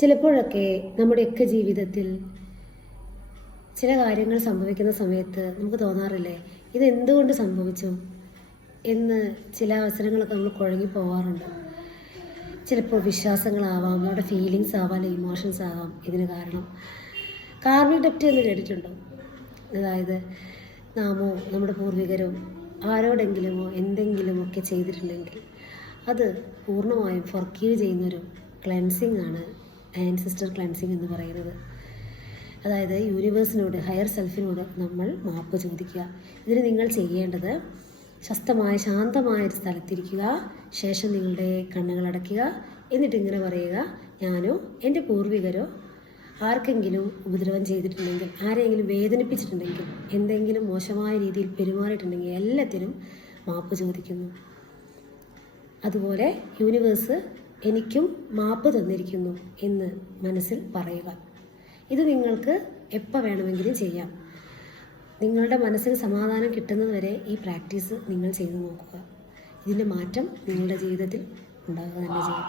ചിലപ്പോഴൊക്കെ നമ്മുടെയൊക്കെ ജീവിതത്തിൽ ചില കാര്യങ്ങൾ സംഭവിക്കുന്ന സമയത്ത് നമുക്ക് തോന്നാറില്ലേ, ഇതെന്തുകൊണ്ട് സംഭവിച്ചു എന്ന്. ചില അവസരങ്ങളൊക്കെ നമ്മൾ കുഴങ്ങി പോകാറുണ്ട്. ചിലപ്പോൾ വിശ്വാസങ്ങളാവാം, നമ്മുടെ ഫീലിങ്സ് ആവാം, ഇമോഷൻസ് ആവാം ഇതിന് കാരണം. കാർമിക് ഡെപ്റ്റ് എന്ന് കേട്ടിട്ടുണ്ടോ? അതായത് നാമോ നമ്മുടെ പൂർവികരോ ആരോടെങ്കിലുമോ എന്തെങ്കിലുമൊക്കെ ചെയ്തിട്ടുണ്ടെങ്കിൽ അത് പൂർണ്ണമായും ഫൊർഗീവ് ചെയ്യുന്നൊരു ക്ലെൻസിങ് ആണ് ആൻസിസ്റ്റർ ക്ലെൻസിങ് എന്ന് പറയുന്നത്. അതായത് യൂണിവേഴ്സിനോട്, ഹയർ സെൽഫിനോട് നമ്മൾ മാപ്പ് ചോദിക്കുക. ഇതിന് നിങ്ങൾ ചെയ്യേണ്ടത് ശാന്തമായ ഒരു സ്ഥലത്തിരിക്കുക. ശേഷം നിങ്ങളുടെ കണ്ണുകൾ അടയ്ക്കുക. എന്നിട്ട് ഇങ്ങനെ പറയുക, ഞാനോ എൻ്റെ പൂർവികരോ ആർക്കെങ്കിലും ഉപദ്രവം ചെയ്തിട്ടുണ്ടെങ്കിൽ, ആരെങ്കിലും വേദനിപ്പിച്ചിട്ടുണ്ടെങ്കിൽ, എന്തെങ്കിലും മോശമായ രീതിയിൽ പെരുമാറിയിട്ടുണ്ടെങ്കിൽ എല്ലാത്തിനും മാപ്പ് ചോദിക്കുന്നു. അതുപോലെ യൂണിവേഴ്സ് എനിക്കും മാപ്പ് തന്നിരിക്കുന്നു എന്ന് മനസ്സിൽ പറയുക. ഇത് നിങ്ങൾക്ക് എപ്പോൾ വേണമെങ്കിലും ചെയ്യാം. നിങ്ങളുടെ മനസ്സിന് സമാധാനം കിട്ടുന്നത് വരെ ഈ പ്രാക്ടീസ് നിങ്ങൾ ചെയ്തു നോക്കുക. ഇതിൻ്റെ മാറ്റം നിങ്ങളുടെ ജീവിതത്തിൽ ഉണ്ടാകുക തന്നെ ചെയ്യും.